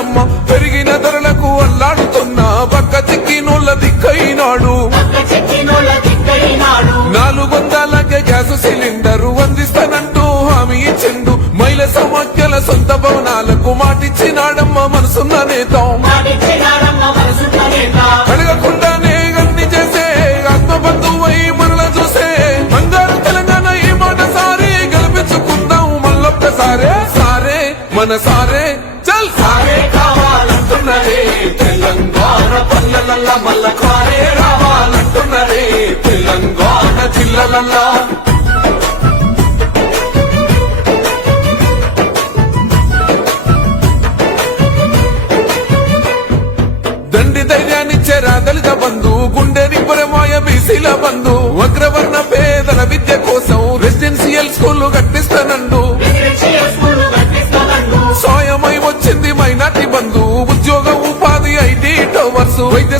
తెలంగాణమ్మ పెరిగిన ధరలకు అల్లాడుతున్న పక్క చిక్కినోళ్ళ దిక్కైనాడు 400కే గ్యాస్ సిలిండరు అందిస్తానంటూ హామీ ఇచ్చిండు మహిళ సమాఖ్యల సొంత భవనాలకు మాటిచ్చినాడమ్మ మనసున్న నేత అడగకుండానే అన్ని చేసే ఆత్మబంధువై మనల చూసే బంగారు తెలంగాణ ఈ మాట సారే గెలిపించుకుందాం మళ్ళొక్కసారే సారే మన సారే చల్ సారే కావాలంటున్నదే తెలంగాణ పల్లెలల్లా మల్ల కారే రావాలంటున్నదే తెలంగాణ జిల్లలల్లా దండి ధైర్యాన్నిచ్చే దళిత బంధు గుండె నిబ్బరమాయ బీసీల బంధు అగ్రవర్ణ పేదల విద్య కోసం రెసిడెన్షియల్ స్కూళ్లు కట్టిస్తానండు సాయమై వచ్చింది మైనార్టీ బంధు ఉద్యోగ ఉపాధి ఐటీ టవర్స్ వైద్య